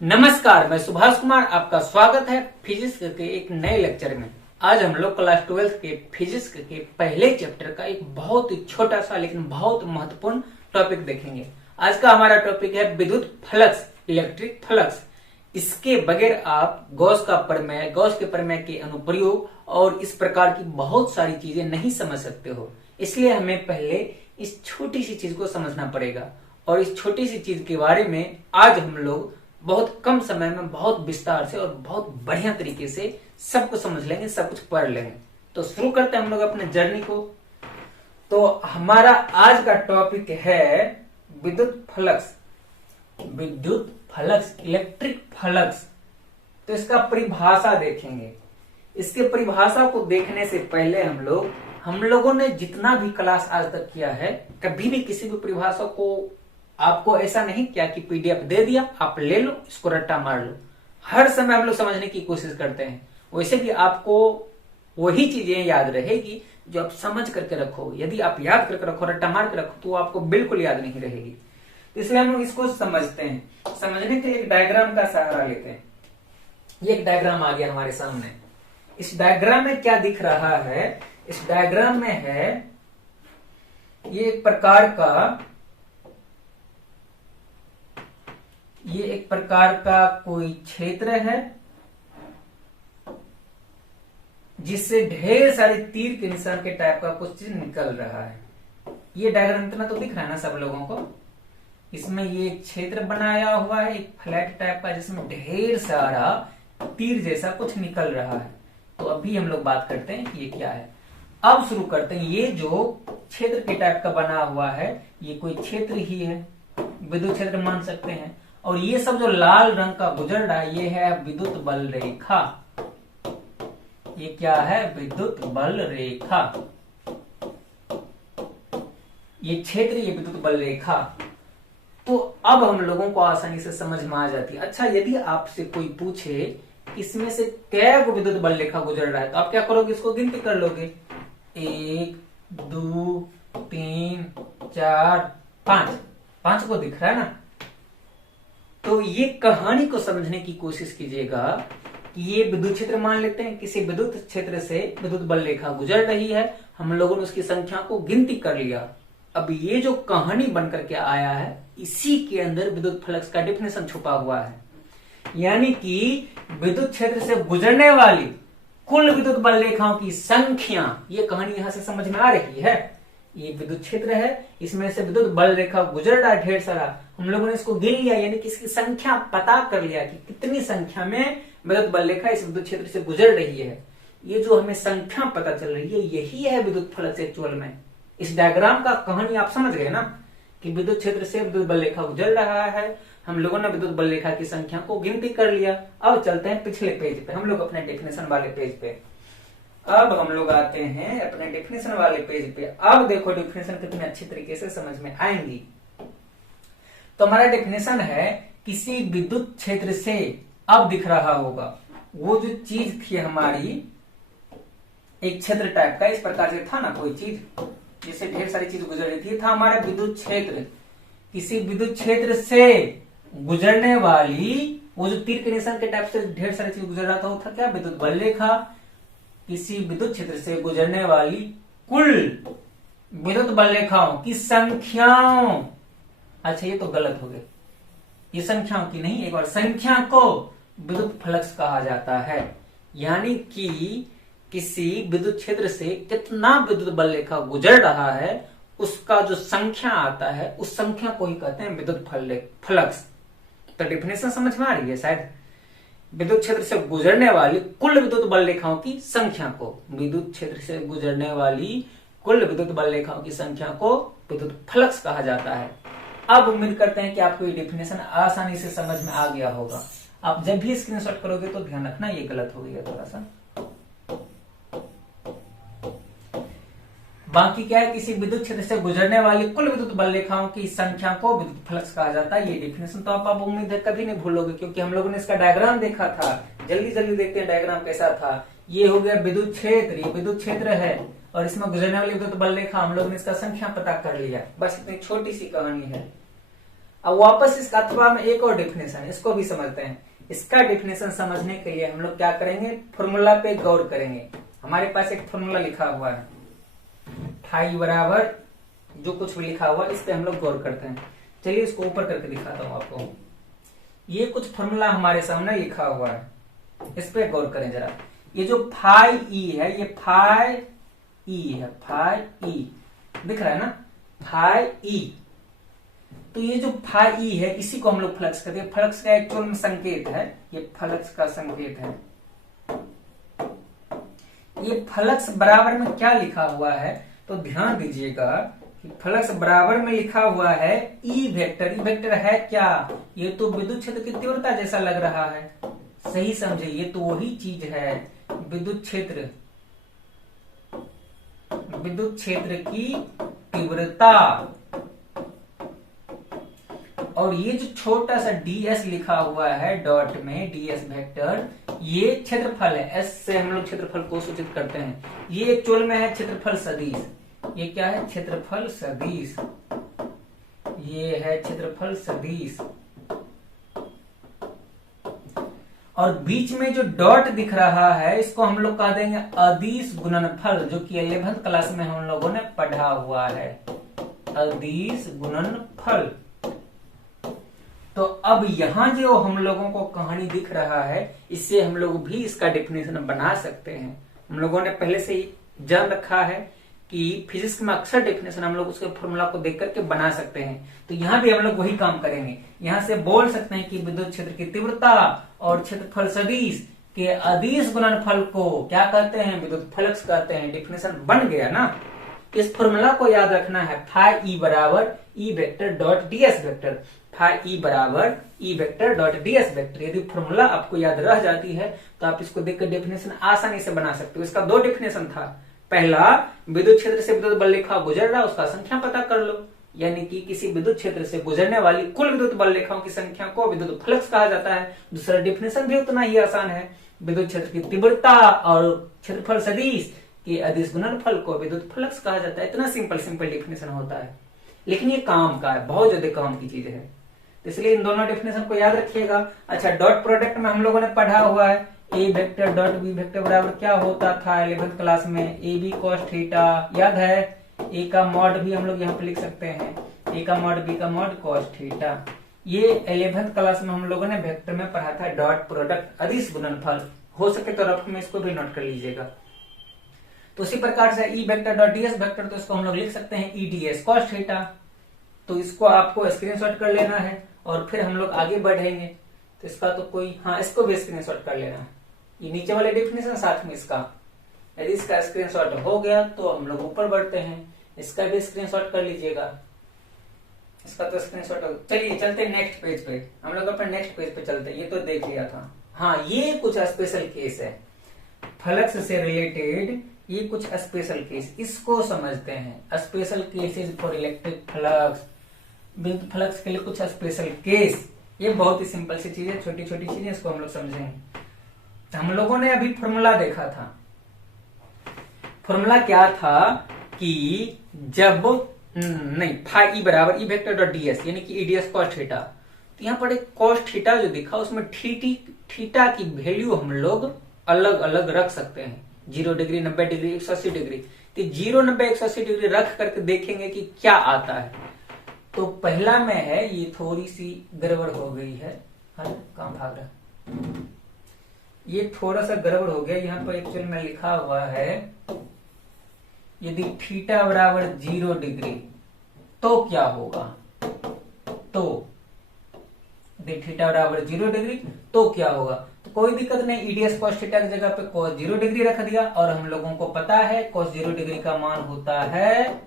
नमस्कार, मैं सुभाष कुमार, आपका स्वागत है फिजिक्स के एक नए लेक्चर में। आज हम लोग क्लास 12 के फिजिक्स के पहले चैप्टर का एक बहुत ही छोटा सा लेकिन बहुत महत्वपूर्ण टॉपिक देखेंगे। आज का हमारा टॉपिक है विद्युत फ्लक्स, इलेक्ट्रिक फ्लक्स। इसके बगैर आप गॉस के प्रमेय के अनुप्रयोग और इस प्रकार की बहुत सारी चीजें नहीं समझ सकते हो। इसलिए हमें पहले इस छोटी सी चीज को समझना पड़ेगा और इस छोटी सी चीज के बारे में आज हम लोग बहुत कम समय में बहुत विस्तार से और बहुत बढ़िया तरीके से सब कुछ समझ लेंगे, सब कुछ पढ़ लेंगे। तो शुरू करते हैं हम लोग अपने जर्नी को। तो हमारा आज का टॉपिक है विद्युत फ्लक्स, इलेक्ट्रिक फ्लक्स। तो इसका परिभाषा देखेंगे। इसके परिभाषा को देखने से पहले हम लोगों ने जितना भी क्लास आज तक किया है, कभी भी किसी भी परिभाषा को आपको ऐसा नहीं किया कि पीडीएफ दे दिया, आप ले लो, इसको रट्टा मार लो। हर समय हम लोग समझने की कोशिश करते हैं। वैसे भी आपको वही चीजें याद रहेगी जो आप समझ करके रखो। यदि आप याद करके रखो, रट्टा मार के रखो, तो आपको बिल्कुल याद नहीं रहेगी। इसलिए हम लोग इसको समझते हैं। समझने के लिए एक डायग्राम का सहारा लेते हैं। ये एक डायग्राम आ गया हमारे सामने। इस डायग्राम में क्या दिख रहा है? इस डायग्राम में है ये एक प्रकार का कोई क्षेत्र है जिससे ढेर सारे तीर के निशान के टाइप का कुछ चीज निकल रहा है। ये डायग्राम इतना तो दिख रहा है ना सब लोगों को। इसमें ये एक क्षेत्र बनाया हुआ है, एक फ्लैट टाइप का, जिसमें ढेर सारा तीर जैसा कुछ निकल रहा है। तो अभी हम लोग बात करते हैं कि ये क्या है। अब शुरू करते हैं। ये जो क्षेत्र के टाइप का बना हुआ है, ये कोई क्षेत्र ही है, विद्युत क्षेत्र मान सकते हैं। और ये सब जो लाल रंग का गुजर रहा है, ये है विद्युत बल रेखा। ये क्या है? विद्युत बल रेखा। ये क्षेत्र, ये विद्युत बल रेखा। तो अब हम लोगों को आसानी से समझ में आ जाती है। अच्छा, यदि आपसे कोई पूछे इसमें से कै गो विद्युत बल रेखा गुजर रहा है, तो आप क्या करोगे? इसको गिनती कर लोगे। 1 2 3 4 5, 5 को दिख रहा है ना। तो ये कहानी को समझने की कोशिश कीजिएगा कि ये विद्युत क्षेत्र मान लेते हैं। किसी विद्युत क्षेत्र से विद्युत बल रेखा गुजर रही है, हम लोगों ने उसकी संख्या को गिनती कर लिया। अब ये जो कहानी बनकर के आया है, इसी के अंदर विद्युत फ्लक्स का डेफिनेशन छुपा हुआ है। यानी कि विद्युत क्षेत्र से गुजरने वाली कुल विद्युत बल रेखाओं की संख्या, ये कहानी यहां से समझ में आ रही है। ये विद्युत क्षेत्र है, इसमें से विद्युत बल रेखा गुजर रहा है ढेर सारा। हम लोगों ने इसको गिन लिया, यानी कि इसकी संख्या पता कर लिया कि कितनी संख्या में विद्युत बल रेखा इस विद्युत क्षेत्र से गुजर रही है। ये जो हमें संख्या पता चल रही है, यही है विद्युत फ्लक्स एक्चुअल में। इस डायग्राम का कहानी आप समझ गए ना कि विद्युत क्षेत्र से विद्युत बल रेखा गुजर रहा है। हम लोगों ने विद्युत बल रेखा की संख्या को गिनती कर लिया। अब चलते हैं पिछले पेज पे, हम लोग अपने डेफिनेशन वाले पेज पे। अब हम लोग आते हैं अपने डेफिनेशन वाले पेज पे। अब देखो डेफिनेशन कितने अच्छी तरीके से समझ में आएंगी। तो हमारा डेफिनेशन है, किसी विद्युत क्षेत्र से, अब दिख रहा होगा वो जो चीज थी हमारी, एक क्षेत्र टाइप का इस प्रकार से था ना, कोई चीज जिससे ढेर सारी चीज गुजर रही थी, था हमारा विद्युत क्षेत्र। किसी विद्युत क्षेत्र से गुजरने वाली वो जो तीर के निशान के टाइप से ढेर सारी चीज गुजर रहा था, वो था क्या? विद्युत बल रेखा। किसी विद्युत क्षेत्र से गुजरने वाली कुल विद्युत बल रेखाओं की संख्याओं, अच्छा ये तो गलत हो गए, ये संख्याओं की नहीं, एक बार संख्या को विद्युत फ्लक्स कहा जाता है। यानी कि किसी विद्युत क्षेत्र से कितना विद्युत बल रेखा गुजर रहा है, उसका जो संख्या आता है, उस संख्या को ही कहते हैं विद्युत फ्लक्स। तो डेफिनेशन समझ में आ रही है शायद। विद्युत क्षेत्र से गुजरने वाली कुल विद्युत बल रेखाओं की संख्या को, विद्युत क्षेत्र से गुजरने वाली कुल विद्युत बल रेखाओं की संख्या को विद्युत फ्लक्स कहा जाता है। अब उम्मीद करते हैं कि आपको ये डेफिनेशन आसानी से समझ में आ गया होगा। आप जब भी स्क्रीनशॉट करोगे तो ध्यान रखना ये गलत हो गया थोड़ा सा। बाकी क्या है? किसी विद्युत क्षेत्र से गुजरने वाली कुल विद्युत बल रेखाओं की संख्या को विद्युत फ्लक्स कहा जाता है। ये डेफिनेशन तो आप उम्मीद है कभी नहीं भूलोगे, क्योंकि हम लोगों ने इसका डायग्राम देखा था। जल्दी जल्दी देखते हैं डायग्राम कैसा था। ये हो गया विद्युत क्षेत्र, ये विद्युत क्षेत्र है और इसमें गुजरने वाली विद्युत बल रेखा, हम लोगों ने इसका संख्या पता कर लिया। बस इतनी छोटी सी कहानी है। अब वापस इस अथवा में एक और डेफिनेशन, इसको भी समझते हैं। इसका डेफिनेशन समझने के लिए हम लोग क्या करेंगे, फॉर्मूला पे गौर करेंगे। हमारे पास एक फॉर्मूला लिखा हुआ है, फाई बराबर जो कुछ भी लिखा हुआ, इस पे हम लोग गौर करते हैं। चलिए इसको ऊपर करके दिखाता हूं आपको। ये कुछ फॉर्मूला हमारे सामने लिखा हुआ है, इस पे गौर करें जरा। ये जो फाई ई है, ये फाई ई है, फाई ई दिख रहा है ना, फाई ई। तो ये जो फाई ई है, इसी को हम लोग फ्लक्स कहते हैं। फ्लक्स का एक्चुअल में संकेत है, ये फ्लक्स का संकेत है। ये फ्लक्स बराबर में क्या लिखा हुआ है, तो ध्यान दीजिएगा कि फ्लक्स बराबर में लिखा हुआ है ई वेक्टर। ई वेक्टर है क्या, ये तो विद्युत क्षेत्र की तीव्रता जैसा लग रहा है। सही समझे, ये तो वही चीज है, विद्युत क्षेत्र, विद्युत क्षेत्र की तीव्रता। और ये जो छोटा सा ds लिखा हुआ है डॉट में, ds वेक्टर, ये क्षेत्रफल है। s से हम लोग क्षेत्रफल को सूचित करते हैं। ये एक्चुअल में है क्षेत्रफल सदिश। ये क्या है, क्षेत्रफल सदिश। ये है क्षेत्रफल सदिश। और बीच में जो डॉट दिख रहा है, इसको हम लोग कह देंगे अदिश गुणनफल, जो कि 11th क्लास में हम लोगों ने पढ़ा हुआ है, अदिश गुणनफल। तो अब यहां जो हम लोगों को कहानी दिख रहा है, इससे हम लोग भी इसका डेफिनेशन बना सकते हैं। हम लोगों ने पहले से ही जान रखा है कि फिजिक्स में अक्सर डेफिनेशन हम लोग उसके फॉर्मूला को देख करके बना सकते हैं। तो यहाँ भी हम लोग वही काम करेंगे। यहाँ से बोल सकते हैं कि विद्युत क्षेत्र की तीव्रता और क्षेत्रफल सदिश के अदिश गुणनफल को क्या कहते हैं, विद्युत फ्लक्स कहते हैं। डेफिनेशन बन गया ना। इस फॉर्मूला को याद रखना है, फाई ई बराबर E vector dot DS vector. Phi E बराबर E vector dot DS vector. यदि फॉर्मूला आपको याद रह जाती है तो आप इसको देखकर डेफिनेशन आसानी से बना सकते हो। इसका दो डेफिनेशन था। पहला, विद्युत क्षेत्र से विद्युत बल रेखा गुजर रहा, उसका संख्या पता कर लो, यानी कि किसी विद्युत क्षेत्र से गुजरने वाली कुल विद्युत बल रेखाओं की संख्या को विद्युत फ्लक्स कहा जाता है। दूसरा डेफिनेशन भी उतना ही आसान है, विद्युत क्षेत्र की तीव्रता और क्षेत्रफल सदिश के अदिश गुणनफल को विद्युत फ्लक्स कहा जाता है। इतना सिंपल डेफिनेशन होता है, लेकिन ये काम का है, बहुत ज्यादा काम की चीज है। तो इसलिए इन दोनों डेफिनेशन को याद रखिएगा। अच्छा, डॉट प्रोडक्ट में हम लोगों ने पढ़ा हुआ है, ए वेक्टर डॉट बी वेक्टर बराबर क्या होता था 11th क्लास में, ए बी कॉस थीटा, याद है। ए का मॉड भी हम लोग यहाँ पे लिख सकते हैं, ए का मॉड बी का मॉड कॉस थीटा। ये 11th क्लास में हम लोगों ने वेक्टर में पढ़ा था, डॉट प्रोडक्ट अदिश गुणनफल। हो सके तो रफ में इसको भी नोट कर लीजिएगा। तो उसी प्रकार से ई वेक्टर डॉट डीएस वेक्टर, तो इसको हम लोग लिख सकते हैं ई डीएस कॉस थीटा। तो इसको आपको स्क्रीनशॉट कर लेना है और फिर हम लोग आगे बढ़ेंगे। तो इसका तो कोई, हाँ, इसको भी स्क्रीनशॉट कर लेना है। ये नीचे वाले डेफिनेशन साथ में इसका, यदि इसका स्क्रीनशॉट हो गया तो हम लोग ऊपर बढ़ते हैं। इसका भी स्क्रीनशॉट कर लीजिएगा। इसका तो स्क्रीनशॉट हो। चलिए चलते हैं नेक्स्ट पेज पे। हम लोग अपने नेक्स्ट पेज पे चलते हैं। ये तो देख लिया था। हाँ, ये कुछ स्पेशल केस है फ्लक्स से रिलेटेड। ये कुछ स्पेशल केस, इसको समझते हैं। Special cases for electric flux, विद्युत फ्लक्स के लिए कुछ स्पेशल केस। ये बहुत ही सिंपल सी चीज है, छोटी छोटी चीजें, इसको हम लोग समझेंगे। हम लोगों ने अभी फॉर्मूला देखा था। फॉर्मूला क्या था कि जब नहीं, फाई ई बराबर ई वेक्टर डॉट डीएस, यानी कि ईडीएस कॉस थीटा। तो यहाँ पर एक कॉस थीटा जो दिखा, उसमें थीटा की वैल्यू हम लोग अलग अलग रख सकते हैं, 0 डिग्री, 90 डिग्री, 180 डिग्री। तो 0, 90, 180 डिग्री रख करके देखेंगे कि क्या आता है। तो पहला में है, ये थोड़ी सी गड़बड़ हो गई है, कहाँ भाग रहा, ये थोड़ा सा गड़बड़ हो गया। यहाँ पर एक्चुअल में लिखा हुआ है यदि थीटा बराबर 0 डिग्री तो क्या होगा। तो यदि थीटा बराबर 0 डिग्री तो क्या होगा, तो कोई दिक्कत नहीं। ईडीएस कॉस थीटा की जगह पे कॉस 0 डिग्री रख दिया। और हम लोगों को पता है कॉस 0 डिग्री का मान होता है,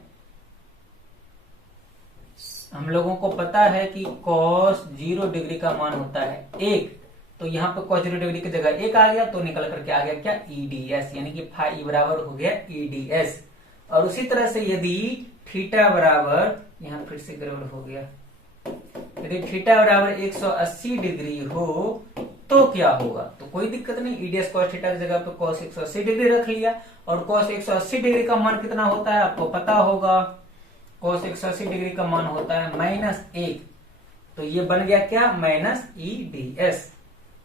हम लोगों को पता है कि कॉस 0 डिग्री का मान होता है 1। तो यहाँ पे cos 0 डिग्री की जगह 1 आ गया, तो निकल करके आ गया क्या, ईडीएस, यानी कि फाई बराबर हो गया ईडीएस। और उसी तरह से यदि थीटा बराबर, यहाँ फिर से गड़बड़ हो गया, यदि थीटा बराबर 180 डिग्री हो तो क्या होगा। तो कोई दिक्कत नहीं, ईडीएस cos थीटा की जगह पे cos 180 डिग्री रख लिया। और cos 180 डिग्री का मान कितना होता है आपको पता होगा, cos 180 डिग्री का मान होता है -1। तो ये बन गया क्या, माइनस EDS।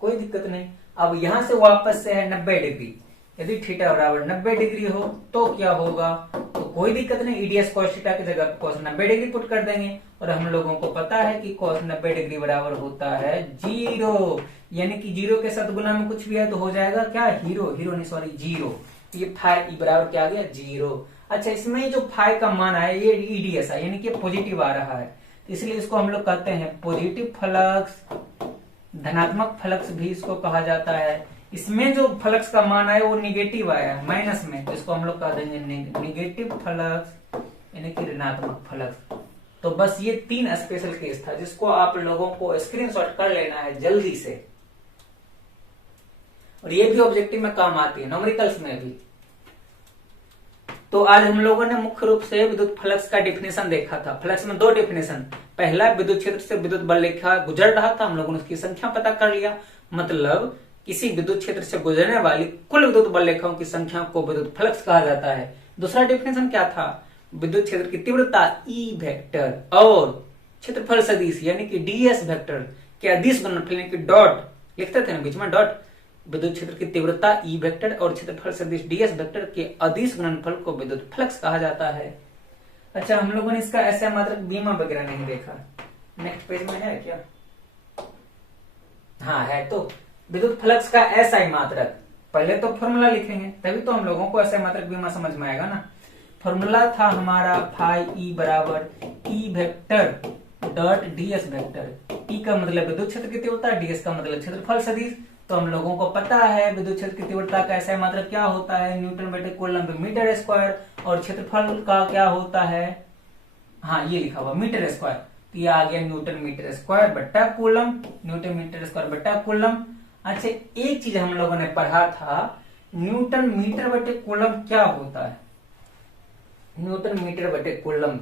कोई दिक्कत नहीं। अब यहां से वापस से है 90 डिग्री। यदि थीटा बराबर 90 डिग्री हो तो क्या होगा, तो कोई दिक्कत नहीं, EDS cos थीटा की जगह cos 90 डिग्री पुट कर देंगे। और हम लोगों को पता है कि cos 90 डिग्री बराबर होता है 0, यानी कि 0 के साथ गुना में कुछ भी है तो हो जाएगा क्या, हीरो नहीं सॉरी 0। तो ये फाई बराबर क्या आ गया, 0। अच्छा, इसमें जो फाई का मान आया ये EDS है, यानी कि पॉजिटिव आ रहा है, तो इसलिए इसको हम लोग कहते हैं पॉजिटिव फ्लक्स, धनात्मक फ्लक्स भी इसको कहा जाता है। इसमें जो फ्लक्स का मान आया वो निगेटिव आया माइनस में, तो इसको हम लोग कह देंगे निगेटिव फ्लक्स, यानी कि ऋणात्मक फ्लक्स। तो बस ये 3 स्पेशल केस था जिसको आप लोगों को स्क्रीनशॉट कर लेना है जल्दी से, और ये भी ऑब्जेक्टिव में काम आती है, न्यूमेरिकल्स में भी। तो आज हम लोगों ने मुख्य रूप से विद्युत फ्लक्स का डिफिनेशन देखा था। फ्लक्स में 2 डिफिनेशन, पहला विद्युत क्षेत्र से विद्युत बल रेखा गुजर रहा था, हम लोगों ने उसकी संख्या पता कर लिया, मतलब किसी विद्युत क्षेत्र से गुजरने वाली कुल विद्युत बल रेखाओं की संख्या को विद्युत फ्लक्स कहा जाता है। दूसरा डिफिनेशन क्या था, विद्युत क्षेत्र की तीव्रता E वेक्टर और क्षेत्रफल सदिश यानी कि DS वेक्टर के अदिश गुणनफल यानी कि डॉट लिखते थे ना बीच में डॉट, विद्युत क्षेत्र की तीव्रता E वेक्टर और क्षेत्रफल सदिश DS वेक्टर के अदिश गुणनफल को विद्युत फ्लक्स कहा जाता है। अच्छा, हम लोगों ने इसका ऐसा मात्रक बीमा वगैरह नहीं देखा, नेक्स्ट पेज में है क्या, हाँ है। तो विद्युत फ्लक्स का SI मात्रक, पहले तो फॉर्मूला लिखेंगे तभी तो हम लोगों को SI मात्रक बीमा समझ में आएगा ना। फॉर्मूला था हमारा फाई E बराबर E vector dot DS vector. E का मतलब विद्युत क्षेत्र की तीव्रता, DS का मतलब क्षेत्रफल सदिश। तो हम लोगों को पता है विद्युत क्षेत्र की तीव्रता का SI मात्रक क्या होता है, न्यूटन बटे कूलम मीटर स्क्वायर, और क्षेत्रफल का क्या होता है, हाँ ये लिखा हुआ मीटर स्क्वायर, तो ये आ गया न्यूटन मीटर स्क्वायर बट्टा कूलम, न्यूटन मीटर स्क्वायर बट्टा कूलम। अच्छा, एक चीज हम लोगों ने पढ़ा था, न्यूटन मीटर बटे कूलम क्या होता है, न्यूटन मीटर बटे कूलम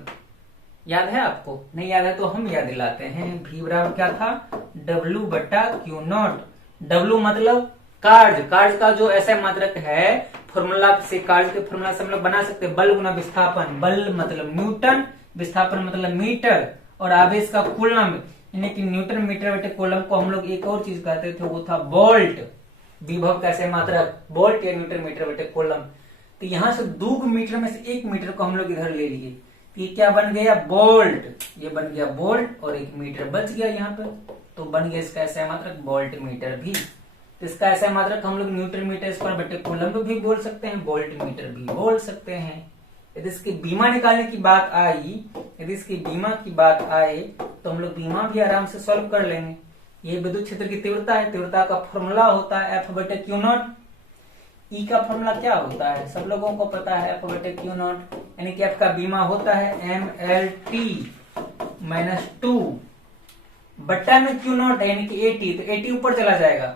याद है आपको, नहीं याद है तो हम याद दिलाते हैं। V बराबर क्या था, W बटा Q नॉट। W मतलब कार्य का जो ऐसा मात्रक है, फॉर्मूला से कार्य के फॉर्मूला से हम लोग बना सकते हैं, बल गुना विस्थापन, बल मतलब न्यूटन, विस्थापन मतलब मीटर, और आवेश का कूलम यानी कि न्यूटन मीटर बटे कूलम को हम लोग एक और चीज कहते थे, वो था वोल्ट, विभव का ऐसे मात्रक वोल्ट या न्यूटन मीटर बटे कूलम। तो यहाँ से 2 मीटर में से 1 मीटर को हम लोग इधर ले लिए, तो ये क्या बन गया, वोल्ट, ये बन गया वोल्ट, और 1 मीटर बच गया यहाँ पे, तो बन गया इसका ऐसा मात्रक वोल्ट मीटर भी। तो इसका ऐसा मात्रक हम लोग न्यूटन मीटर स्क्वायर बटे कूलम भी बोल सकते हैं, वोल्ट मीटर भी बोल सकते हैं। यदि इसकी बीमा निकालने की बात आई, यदि इसकी बीमा की बात आए तो हम लोग बीमा भी आराम से सॉल्व कर लेंगे। ये विद्युत क्षेत्र की तीव्रता है, तीव्रता का फॉर्मूला होता है F बटे Q नॉट। E का फॉर्मूला क्या होता है, सब लोगों को पता है, F बटे Q नॉट, यानी कि F का बीमा होता है MLT माइनस 2 बट्टा में Q नॉट है यानी कि 80, तो 80 ऊपर चला जाएगा,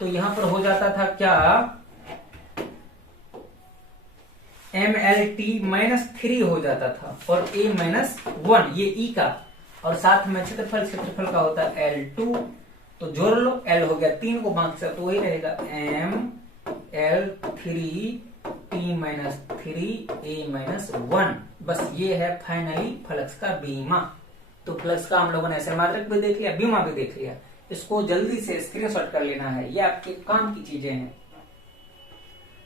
तो यहां पर हो जाता था क्या, MLT माइनस 3 हो जाता था, और A माइनस 1 ये E का, और साथ में क्षेत्रफल का होता है L2, तो जोड़ लो, L हो गया 3 को बाकी सब तो वही रहेगा, ML3T माइनस 3 A माइनस 1। बस ये है फाइनली फ्लक्स का बीमा। तो फ्लक्स का हम लोगों ने ऐसे मात्रक भी देख लिया, बीमा भी देख लिया, इसको जल्दी से स्क्रीनशॉट कर लेना है, ये आपके काम की चीजें हैं।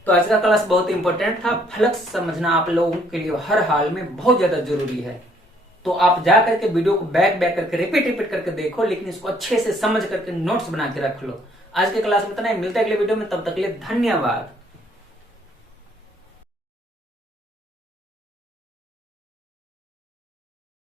तो आज का क्लास बहुत इंपॉर्टेंट था, फ्लक्स समझना आप लोगों के लिए हर हाल में बहुत ज्यादा जरूरी है। तो आप जा करके वीडियो को बैक करके रिपीट करके देखो, लेकिन इसको अच्छे से समझ करके नोट्स बना के रख लो। आज के क्लास में इतना ही, मिलते हैं अगले वीडियो में, तब तक के लिए धन्यवाद।